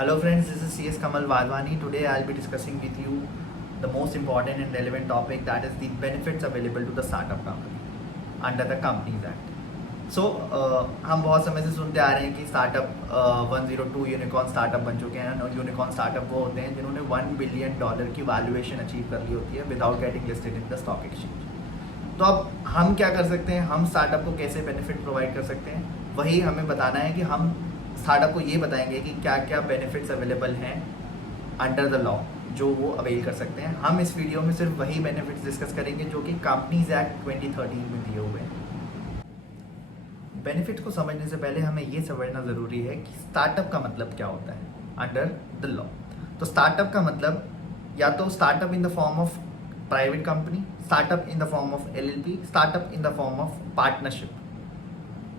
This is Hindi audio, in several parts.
Hello friends, this is CS Kamal Wadhwani. Today I'll be discussing with you the most important and relevant topic, that is the benefits available to the startup company under the Companies Act. So हम बहुत समय से सुनते आ रहे हैं कि स्टार्टअप 102 यूनिकॉर्न स्टार्टअप बन चुके हैं और यूनिकॉर्न स्टार्टअप वो होते हैं जिन्होंने $1 बिलियन की वैल्यूएशन अचीव कर ली होती है without getting listed in the stock exchange. तो अब हम क्या कर सकते हैं, हम स्टार्टअप को कैसे बेनिफिट प्रोवाइड कर सकते हैं, वही हमें बताना है कि हम स्टार्टअप को ये बताएंगे कि क्या क्या बेनिफिट्स अवेलेबल हैं अंडर द लॉ जो वो अवेल कर सकते हैं। हम इस वीडियो में सिर्फ वही बेनिफिट्स डिस्कस करेंगे जो कि कंपनीज एक्ट 2013 में दिए हुए हैं। बेनिफिट को समझने से पहले हमें ये समझना ज़रूरी है कि स्टार्टअप का मतलब क्या होता है अंडर द लॉ। तो स्टार्टअप का मतलब या तो startup in the form of private company, startup in the form of LLP, startup in the form of partnership.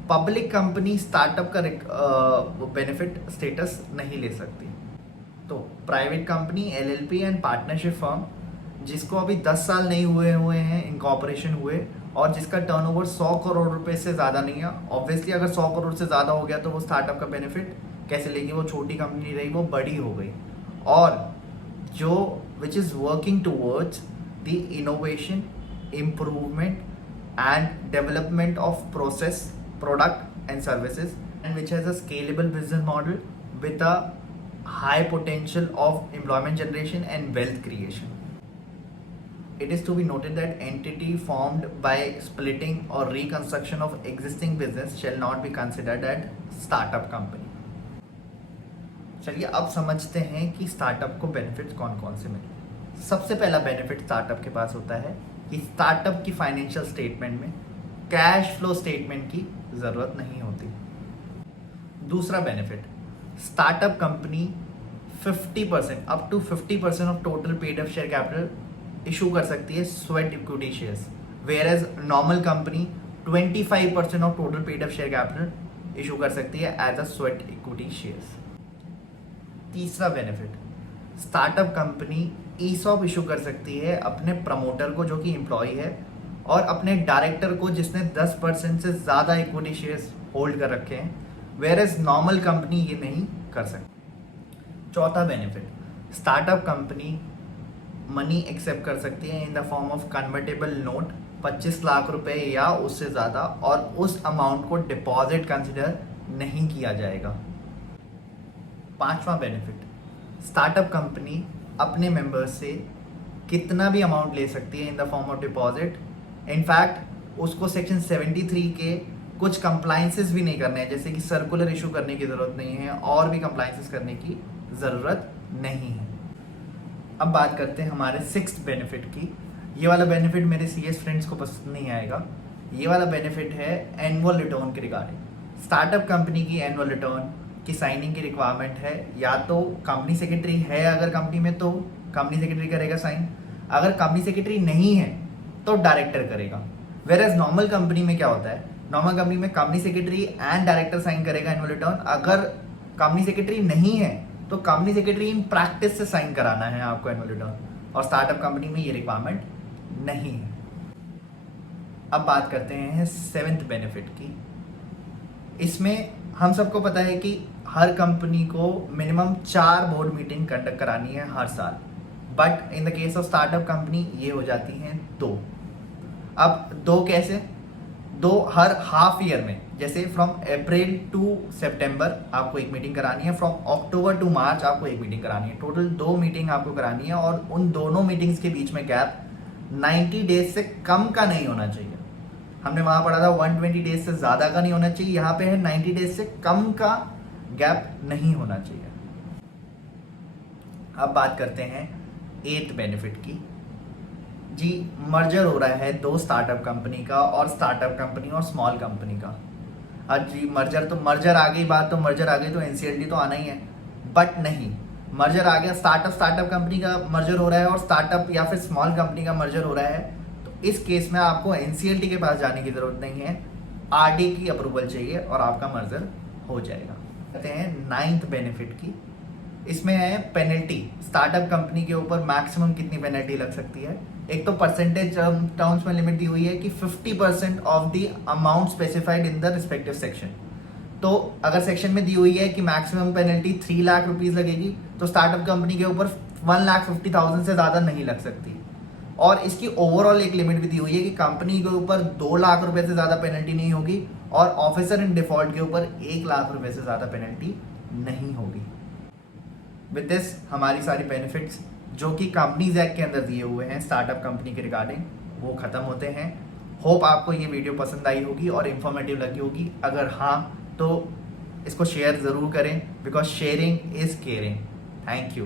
Public company startup का बेनिफिट स्टेटस नहीं ले सकती। तो private company, LLP and partnership firm जिसको अभी 10 साल नहीं हुए हैं इनकॉर्पोरेशन हुए और जिसका टर्नओवर 100 करोड़ रुपए से ज़्यादा नहीं है। ऑब्वियसली अगर 100 करोड़ से ज़्यादा हो गया तो वो स्टार्टअप का बेनिफिट कैसे लेगी, वो छोटी कंपनी रही, वो बड़ी हो गई। और जो which is working towards the innovation, improvement and development of process, product and services, and which has a scalable business model with a high potential of employment generation and wealth creation. It is to be noted that entity formed by splitting or reconstruction of existing business shall not be considered as startup company. चलिए अब समझते हैं कि स्टार्टअप को बेनिफिट्स कौन कौन से मिले। सबसे पहला बेनिफिट स्टार्टअप के पास होता है कि स्टार्टअप की फाइनेंशियल स्टेटमेंट में कैश फ्लो स्टेटमेंट की ज़रूरत नहीं होती। दूसरा benefit, startup company 50% up to 50% of total paid up share capital issue कर सकती है sweat equity shares, whereas normal company 25% of total paid up share capital issue कर सकती है as a sweat equity shares. तीसरा benefit, startup company ESOP issue कर सकती है अपने प्रमोटर को जो कि एम्प्लॉय है और अपने डायरेक्टर को जिसने 10% से ज़्यादा इक्विटी शेयर्स होल्ड कर रखे हैं, वेयर एज नॉर्मल कंपनी ये नहीं कर सकती। चौथा benefit, startup company money accept कर सकती है in the form of convertible note 25 lakh रुपए या उससे ज़्यादा, और उस अमाउंट को डिपॉजिट कंसिडर नहीं किया जाएगा। पांचवा बेनिफिट, स्टार्टअप कंपनी अपने मेंबर्स से कितना भी अमाउंट ले सकती है in the form of deposit. In fact उसको सेक्शन 73 के कुछ कंप्लाइंसेस भी नहीं करने हैं, जैसे कि सर्कुलर इशू करने की ज़रूरत नहीं है और भी कंप्लाइंसेस करने की ज़रूरत नहीं है। अब बात करते हैं हमारे 6th बेनिफिट की। ये वाला बेनिफिट मेरे CS फ्रेंड्स को पसंद नहीं आएगा। ये वाला बेनिफिट है एनुअल रिटर्न के रिगार्डिंग। स्टार्टअप कंपनी की एनुअल रिटर्न की साइनिंग की रिक्वायरमेंट है, या तो कंपनी सेक्रेटरी है अगर कंपनी में तो कंपनी सेक्रेटरी करेगा साइन, अगर कंपनी सेक्रेटरी नहीं है तो डायरेक्टर करेगा। वेयर एज नॉर्मल कंपनी में क्या होता है, नॉर्मल कंपनी में company secretary and director sign करेगा एनुअल रिटर्न। अगर कंपनी सेक्रेटरी नहीं है तो कंपनी सेक्रेटरी इन प्रैक्टिस से साइन कराना है आपको एनुअल रिटर्न, और स्टार्टअप कंपनी में ये रिक्वायरमेंट नहीं है। अब बात करते हैं 7th बेनिफिट की। इसमें हम सबको पता है कि हर कंपनी को मिनिमम 4 बोर्ड मीटिंग कंडक्ट करानी है हर साल, but in the case of startup company ये हो जाती हैं 2। अब 2 कैसे, 2 हर हाफ ईयर में, जैसे फ्रॉम अप्रैल टू सितंबर आपको एक मीटिंग करानी है, फ्रॉम अक्टूबर टू मार्च आपको एक मीटिंग करानी है। टोटल 2 मीटिंग आपको करानी है और उन दोनों मीटिंग्स के बीच में गैप 90 डेज से कम का नहीं होना चाहिए। हमने वहां पढ़ा था 120 डेज से ज़्यादा का नहीं होना चाहिए, यहाँ पे है 90 डेज से कम का गैप नहीं होना चाहिए। अब बात करते हैं 8th बेनिफिट की। जी, मर्जर हो रहा है 2 स्टार्टअप कंपनी का, और स्टार्टअप कंपनी और स्मॉल कंपनी का। आज जी मर्जर आ गई बात, तो मर्जर आ गई तो NCLT तो आना ही है, बट नहीं, मर्जर आ गया, स्टार्टअप कंपनी का मर्जर हो रहा है और स्टार्टअप या फिर स्मॉल कंपनी का मर्जर हो रहा है, तो इस केस में आपको NCLT के पास जाने की जरूरत नहीं है, RD की अप्रूवल चाहिए और आपका मर्जर हो जाएगा। कहते हैं 9th बेनिफिट की। इसमें है पेनल्टी। स्टार्टअप कंपनी के ऊपर मैक्सिमम कितनी पेनल्टी लग सकती है। एक तो परसेंटेज टर्म्स में लिमिट दी हुई है कि 50% of the amount specified in the respective section. तो अगर सेक्शन में दी हुई है कि मैक्सिमम पेनल्टी 3 लाख रुपीस लगेगी, तो स्टार्टअप कंपनी के ऊपर 1,50,000 से ज़्यादा नहीं लग सकती। और इसकी ओवरऑल एक लिमिट भी दी हुई है कि कंपनी के ऊपर 2 लाख रुपए से ज़्यादा पेनल्टी नहीं होगी और ऑफिसर इन डिफॉल्ट के ऊपर 1 लाख रुपए से ज़्यादा पेनल्टी नहीं होगी। विद दिस हमारी सारी बेनिफिट्स जो कि कंपनीज एक्ट के अंदर दिए हुए हैं स्टार्टअप कंपनी के रिगार्डिंग वो ख़त्म होते हैं। होप आपको ये वीडियो पसंद आई होगी और इन्फॉर्मेटिव लगी होगी। अगर हाँ तो इसको शेयर ज़रूर करें, because sharing is caring. Thank you.